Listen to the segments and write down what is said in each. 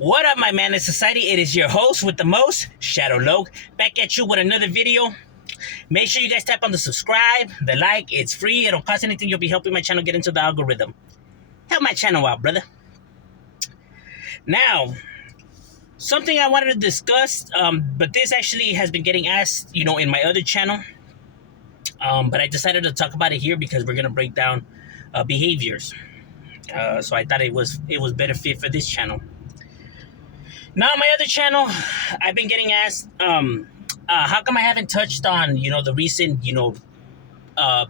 What up, my man in society? It is your host with the most, Shadow Loke, back at you with another video. Make sure you guys tap on the subscribe, the like. It's free. It don't cost anything. You'll be helping my channel get into the algorithm. Help my channel out, brother. Now, something I wanted to discuss, but this actually has been getting asked, in my other channel. But I decided to talk about it here because we're gonna break down behaviors. So I thought it was better fit for this channel. Now, on my other channel, I've been getting asked, how come I haven't touched on, the recent,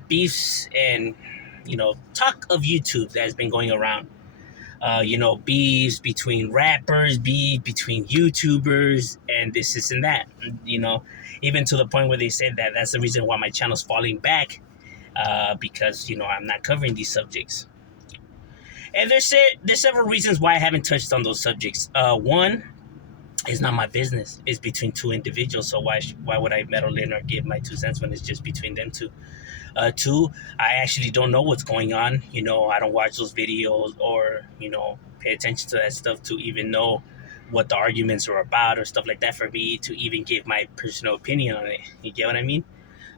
beefs and, talk of YouTube that has been going around. Beefs between rappers, beef between YouTubers, and this and that. Even to the point where they said that that's the reason why my channel's falling back, because, I'm not covering these subjects. And there's several reasons why I haven't touched on those subjects. One, it's not my business. It's between two individuals. So why would I meddle in or give my 2 cents when it's just between them two? Two, I actually don't know what's going on. I don't watch those videos or, pay attention to that stuff to even know what the arguments are about or stuff like that for me to even give my personal opinion on it. You get what I mean?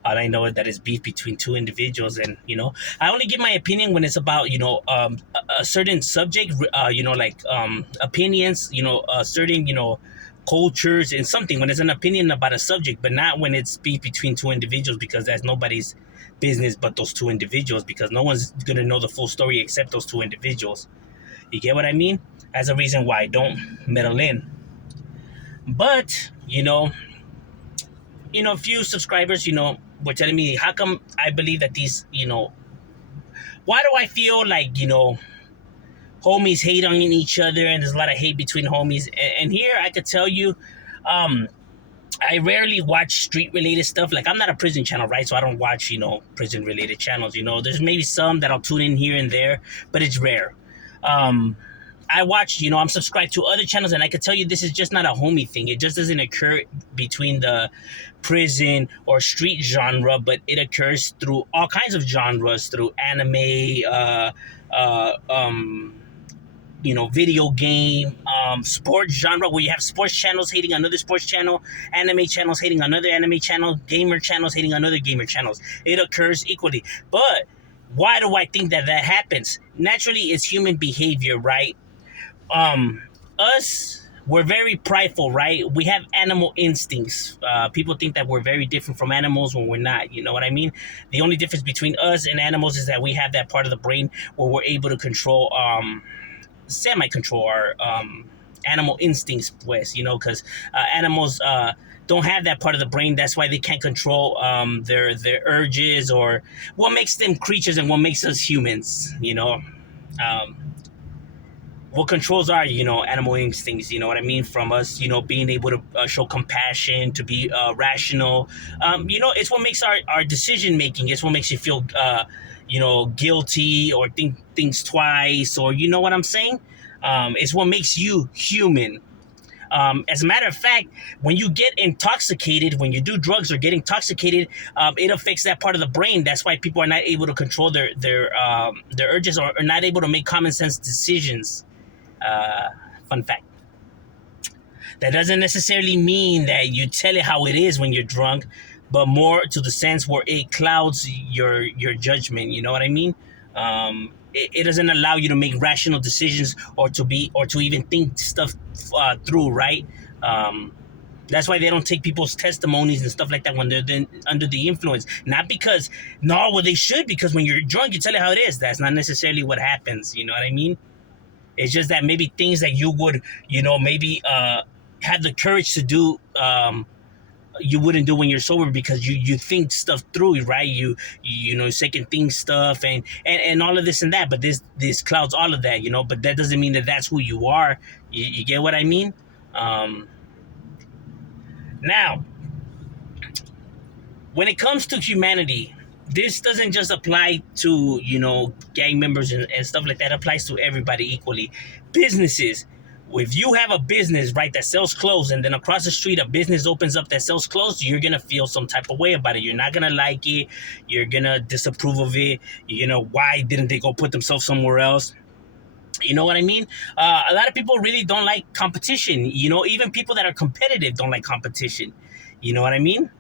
All I know is that it's beef between two individuals, and I only give my opinion when it's about a certain subject, opinions, certain cultures and something. When it's an opinion about a subject, but not when it's beef between two individuals, because that's nobody's business but those two individuals, because no one's gonna know the full story except those two individuals. You get what I mean? That's a reason why I don't meddle in. But a few subscribers, were telling me, how come I believe that these, why do I feel like, homies hate on each other and there's a lot of hate between homies? And here I could tell you, I rarely watch street-related stuff. Like, I'm not a prison channel, right? So I don't watch, prison-related channels, There's maybe some that I'll tune in here and there, but it's rare. I watch, I'm subscribed to other channels, and I can tell you this is just not a homie thing. It just doesn't occur between the prison or street genre, but it occurs through all kinds of genres, through anime, video game, sports genre, where you have sports channels hating another sports channel, anime channels hating another anime channel, gamer channels hating another gamer channels. It occurs equally. But why do I think that happens? Naturally, it's human behavior, right? We're very prideful, right? We have animal instincts. People think that we're very different from animals when we're not. You know what I mean? The only difference between us and animals is that we have that part of the brain where we're able to control, semi-control our animal instincts, because animals don't have that part of the brain. That's why they can't control their urges or what makes them creatures and what makes us humans. What controls our, animal instincts, from us, being able to show compassion, to be rational. It's what makes our decision making. It's what makes you feel, guilty or think things twice, or you know what I'm saying? It's what makes you human. As a matter of fact, when you get intoxicated, when you do drugs or get intoxicated, it affects that part of the brain. That's why people are not able to control their urges, or are not able to make common sense decisions. Fun fact. That doesn't necessarily mean that you tell it how it is when you're drunk, but more to the sense where it clouds your judgment. You know what I mean? It doesn't allow you to make rational decisions or to even think stuff through, right? That's why they don't take people's testimonies and stuff like that when they're under the influence. Not because, they should, because when you're drunk, you tell it how it is. That's not necessarily what happens. You know what I mean? It's just that maybe things that you would, maybe have the courage to do, you wouldn't do when you're sober, because you think stuff through, right? You second think stuff and all of this and that. But this clouds all of that, But that doesn't mean that that's who you are. You get what I mean? Now, when it comes to humanity, this doesn't just apply to, gang members and stuff like that. It applies to everybody equally. Businesses. If you have a business, right, that sells clothes, and then across the street a business opens up that sells clothes, you're going to feel some type of way about it. You're not going to like it. You're going to disapprove of it. Why didn't they go put themselves somewhere else? You know what I mean? A lot of people really don't like competition. Even people that are competitive don't like competition. You know what I mean?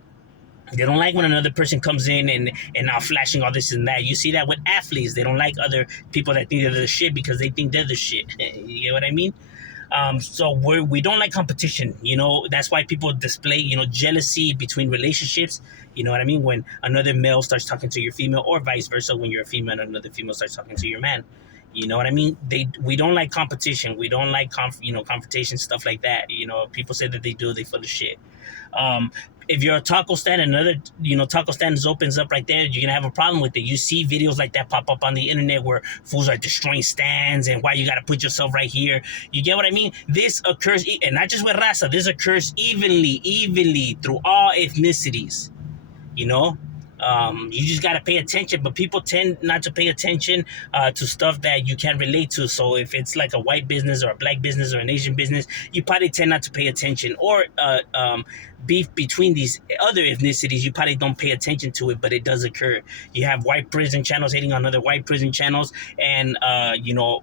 They don't like when another person comes in and now flashing all this and that. You see that with athletes. They don't like other people that think they're the shit because they think they're the shit. You get what I mean? So we don't like competition. That's why people display jealousy between relationships. You know what I mean? When another male starts talking to your female, or vice versa, when you're a female and another female starts talking to your man. You know what I mean? We don't like competition. We don't like confrontation, stuff like that. People say that they do, they full of shit. Um, if you're a taco stand, another taco stand opens up right there, you're gonna have a problem with it. You see videos like that pop up on the internet where fools are destroying stands and why you gotta put yourself right here. You get what I mean? This occurs, and not just with raza. This occurs evenly through all ethnicities. You know, you just got to pay attention, but people tend not to pay attention to stuff that you can relate to. So if it's like a white business or a black business or an Asian business, you probably tend not to pay attention. Or beef between these other ethnicities, you probably don't pay attention to it, but it does occur. You have white prison channels hating on other white prison channels, and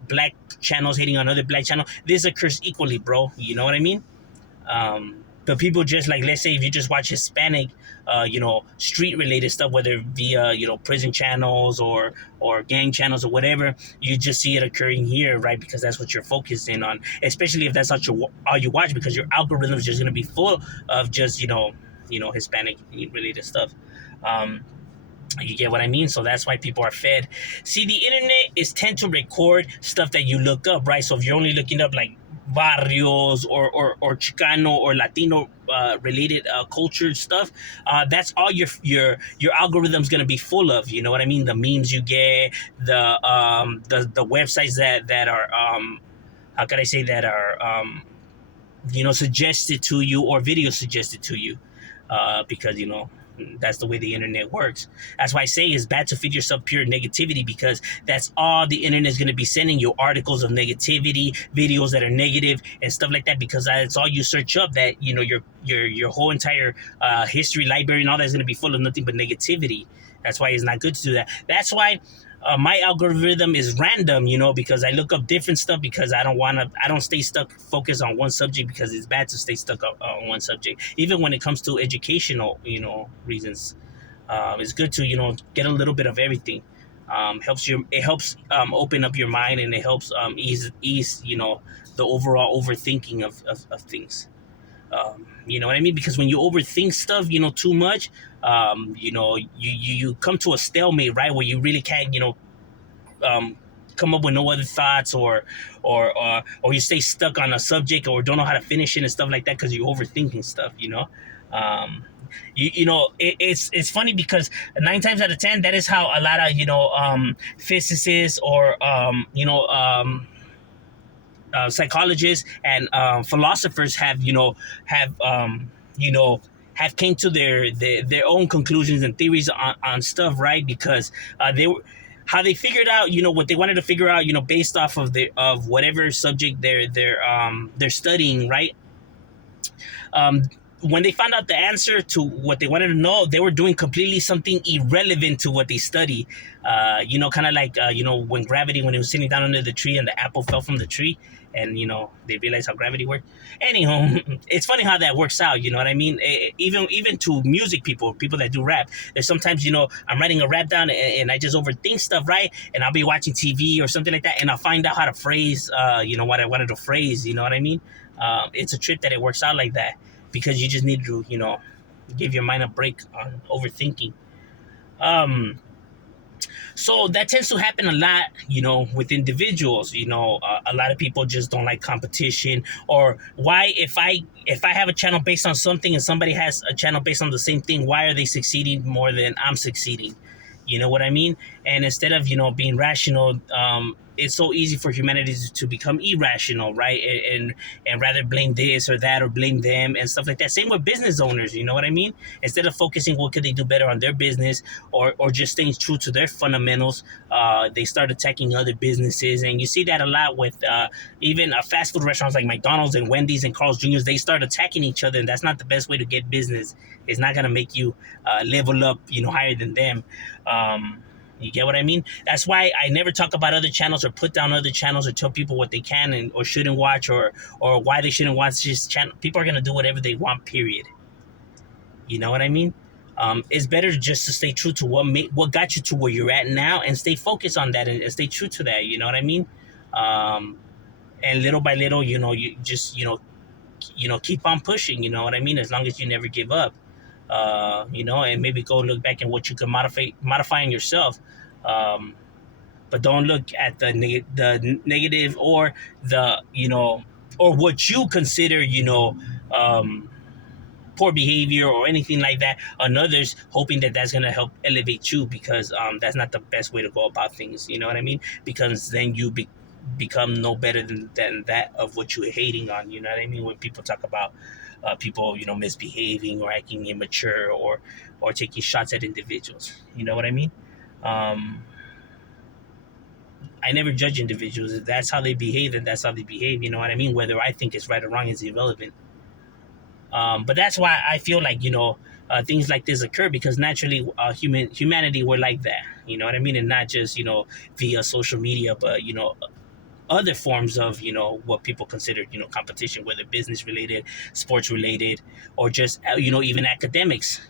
black channels hating on other black channels. This occurs equally, bro. You know what I mean? But people just, like, let's say if you just watch Hispanic, street related stuff, whether via prison channels or gang channels or whatever, you just see it occurring here, right? Because that's what you're focusing on, especially if that's all you watch, because your algorithm is just gonna be full of just Hispanic related stuff. You get what I mean? So that's why people are fed. See, the internet is tend to record stuff that you look up, right? So if you're only looking up like barrios or Chicano or Latino related culture stuff, that's all your algorithm's gonna be full of. You know what I mean? The memes you get, the websites that are how can I say, that are suggested to you, or videos suggested to you, because that's the way the internet works. That's why I say it's bad to feed yourself pure negativity, because that's all the internet is going to be sending you: articles of negativity, videos that are negative, and stuff like that. Because that's all you search up. That your whole entire history library and all that is going to be full of nothing but negativity. That's why it's not good to do that. That's why my algorithm is random, because I look up different stuff, because I don't stay focused on one subject, because it's bad to stay stuck on one subject. Even when it comes to educational, reasons, it's good to, get a little bit of everything. It helps open up your mind, and it helps ease, the overall overthinking of things. You know what I mean? Because when you overthink stuff, too much, you come to a stalemate, right? Where you really can't, come up with no other thoughts, or you stay stuck on a subject, or don't know how to finish it and stuff like that, because you're overthinking stuff. It's funny, because 9 times out of 10, that is how a lot of physicists, or psychologists and philosophers have came to their own conclusions and theories on stuff, right? Because how they figured out, what they wanted to figure out, based off of whatever subject they're studying, right? When they found out the answer to what they wanted to know, they were doing completely something irrelevant to what they study. Kind of like, when gravity, when it was sitting down under the tree and the apple fell from the tree, and, they realized how gravity worked. Anyhow, it's funny how that works out, you know what I mean? Even to music people that do rap, there's sometimes, I'm writing a rap down, and I just overthink stuff, right? And I'll be watching TV or something like that, and I'll find out how to phrase, what I wanted to phrase, you know what I mean? It's a trip that it works out like that, because you just need to, give your mind a break on overthinking. So that tends to happen a lot, with individuals. A lot of people just don't like competition. Or why, if I have a channel based on something and somebody has a channel based on the same thing, why are they succeeding more than I'm succeeding? You know what I mean? And instead of, being rational, it's so easy for humanity to become irrational, right? And rather blame this or that, or blame them and stuff like that. Same with business owners, you know what I mean? Instead of focusing what could they do better on their business, or just staying true to their fundamentals, they start attacking other businesses. And you see that a lot with even fast food restaurants like McDonald's and Wendy's and Carl's Jr.'s. They start attacking each other, and that's not the best way to get business. It's not going to make you level up, higher than them. You get what I mean? That's why I never talk about other channels or put down other channels or tell people what they can and or shouldn't watch or why they shouldn't watch this channel. People are gonna do whatever they want. Period. You know what I mean? It's better just to stay true to what got you to where you're at now and stay focused on that and stay true to that. You know what I mean? Um, and little by little, you just keep on pushing. You know what I mean? As long as you never give up. And maybe go look back at what you can modifying yourself. Um, but don't look at the negative or the or what you consider um, poor behavior or anything like that on others, hoping that that's going to help elevate you, because that's not the best way to go about things. You know what I mean? Because then you become no better than that of what you're hating on. You know what I mean? When people talk about people misbehaving or acting immature or taking shots at individuals. You know what I mean? um, I never judge individuals. If that's how they behave, then that's how they behave. You know what I mean? Whether I think it's right or wrong is irrelevant. But that's why I feel like things like this occur, because naturally humanity we're like that. You know what I mean? And not just via social media, but other forms of what people consider competition, whether business related, sports related, or just even academics.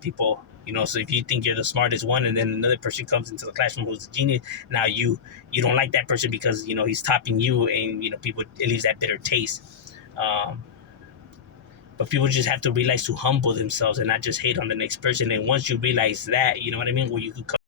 People. So if you think you're the smartest one, and then another person comes into the classroom who's a genius, now you don't like that person because he's topping you, and people, it leaves that bitter taste. Um, but people just have to realize to humble themselves and not just hate on the next person. And once you realize that, you know what I mean, where you could come